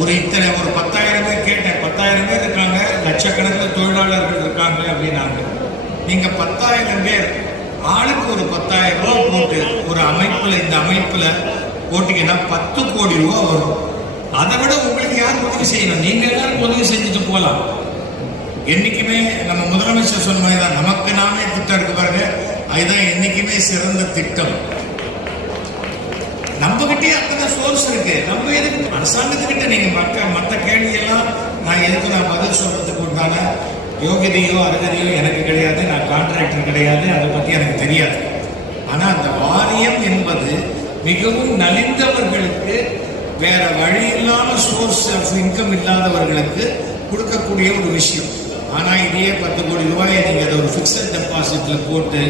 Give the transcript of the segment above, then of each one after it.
ஒரு 10,000 பேர் கேட்டேன், 10,000 பேர் இருக்காங்க, லட்சக்கணக்கில் தொழிலாளர்கள் இருக்காங்க அப்படின்னாங்க. நீங்க 10,000 பேர் ஆளுக்கு ஒரு 10,000 ரூபாய் போட்டு ஒரு அமைப்புல, இந்த அமைப்புல போட்டீங்கன்னா 10 கோடி ரூபாய் வரும். அதை விட உங்களுக்கு யார் உதவி செய்யணும்? நீங்க எல்லாரும் உதவி செஞ்சுட்டு போகலாம். என்னைக்குமே நம்ம முதலமைச்சர் சொன்ன மாதிரி தான், நமக்கு நாமே திட்டம் இருக்கு பாருங்க, அதுதான் என்னைக்குமே சிறந்த திட்டம். நம்ம கிட்டே அத்தனை சோர்ஸ் இருக்கு. நம்ம எதுக்கு அரசாங்கத்துக்கிட்ட நீங்க மற்ற கேள்வியெல்லாம் நான் பதில் சொல்றதுக்கு உண்டான யோகிதையோ அருகதையோ எனக்கு கிடையாது. நான் கான்ட்ராக்டர் கிடையாது, அதை பத்தி எனக்கு தெரியாது. ஆனா அந்த வாரியம் என்பது மிகவும் நலிந்தவர்களுக்கு, வேற வழி இல்லாம சோர்ஸ் ஆஃப் இன்கம் இல்லாதவர்களுக்கு கொடுக்கக்கூடிய ஒரு விஷயம். ஆனா இதே 10 கோடி ரூபாயை நீங்க அதை ஒரு பிக்சட் டெபாசிட்ல போட்டு,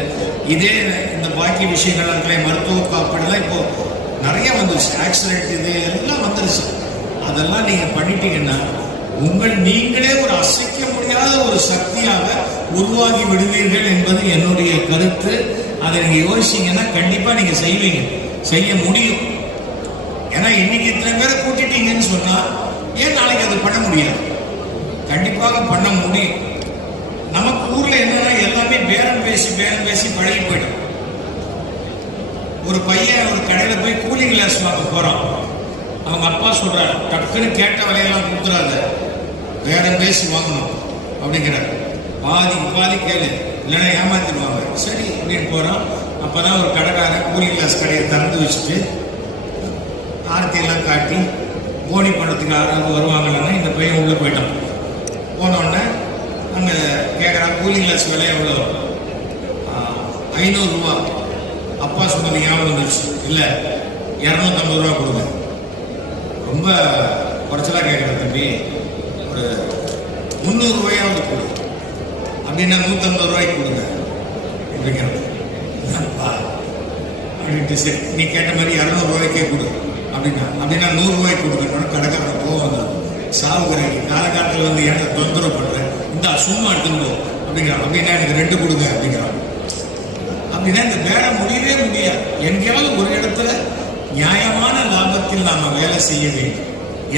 இதே இந்த பாக்கி விஷயங்கள் இருக்கிற மருத்துவ காப்பீடுலாம் இப்போ நிறைய வந்துருச்சு, ஆக்சிடென்ட் இது எல்லாம் வந்துருச்சு. அதெல்லாம் நீங்க பண்ணிட்டீங்கன்னா நீங்களே ஒரு அசைக்க முடியாத ஒரு சக்தியாக உருவாகி விடுவீர்கள் என்பது என்னுடைய கருத்து. அதை நீங்க யோசிச்சீங்கன்னா கண்டிப்பா நீங்க செய்வீங்க, செய்ய முடியும். ஏன்னா இன்னைக்கு இத்தனை பேரை கூட்டிட்டீங்கன்னு சொன்னா ஏன் நாளைக்கு அது பண்ண முடியாது? கண்டிப்பாக பண்ண முடியும். நமக்கு ஊர்ல என்னன்னா எல்லாமே பேரம் பேசி பழகி போயிடும். ஒரு பையன் ஒரு கடையில போய் கூலிங் கிளாஸ் வாங்க போறான். அவங்க அப்பா சொல்றாரு, டக்குன்னு கேட்ட விலையெல்லாம் கொடுத்துறாத, பேரம் பேசி வாங்கணும் அப்படிங்கிறார். பாதி கேளு, இல்லைன்னா ஏமாத்திடுவாங்க. சரி அப்படின்னு போறான். அப்பதான் ஒரு கடைக்காரன் கூலிங் கிளாஸ் கடையை திறந்து வச்சுட்டு ஆரத்தி எல்லாம் காட்டி போனி பணத்துக்கு யாராவது வருவாங்கன்னா இந்த பையன் உள்ள போயிட்டான். போனோடனே அங்க கேட்கறான், கூலிங் கிளாஸ் விலை எவ்வளோ? 500 ரூபா. அப்பா சொன்னது ஞாபகம் வந்துருச்சு, இல்ல 250 ரூபா கொடுங்க. ரொம்ப குறைச்சலா கேட்கிற தம்பி, ஒரு 300 ரூபாயாவது கொடு அப்படின்னா 150 ரூபாய்க்கு கொடுங்க அப்படின்ட்டு. சரி நீ கேட்ட மாதிரி 200 ரூபாய்க்கே கொடு அப்படின்னா 100 ரூபாய்க்கு கொடுக்கணும். கடைக்காரன் போவாங்க, சாவுகிறேன் காலகாலத்தில் வந்து என்ன தொந்தரவு பண்றேன், இந்த சும்மா எடுத்துக்கோ அப்படிங்கிறான். அப்படின்னா எனக்கு 2 கொடுங்க அப்படிங்கிறான். அப்படின்னா இந்த வேலை முடியவே முடியாது. எங்கேயாவது ஒரு இடத்துல நியாயமான லாபத்தில் நாம வேலை செய்ய வேண்டும்.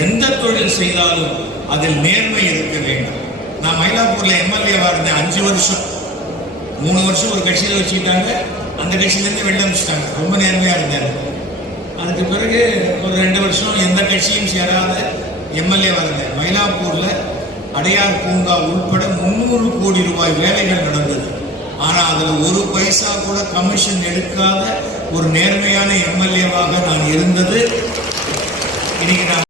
எந்த தொழில் செய்தாலும் அதில் நேர்மை இருக்க வேண்டும். நான் மயிலாப்பூர்ல எம்எல்ஏவா இருந்தேன் 5 வருஷம். 3 வருஷம் ஒரு கட்சியில வச்சுக்கிட்டாங்க, அந்த கட்சியிலேருந்து வெளில அனுப்பிச்சிட்டாங்க. ரொம்ப நேர்மையா இருந்தேன். அதுக்கு பிறகு ஒரு 2 வருஷம் எந்த கட்சியும் சேராத எம்எல்ஏவா இருந்தேன். மயிலாப்பூர்ல அடையார் பூங்கா உட்பட 300 கோடி ரூபாய் வேலைகள் நடந்தது. ஆனா அதுல 1 பைசா கூட கமிஷன் எடுக்காத ஒரு நேர்மையான எம்எல்ஏவாக நான் இருந்தது. இன்னைக்கு நான்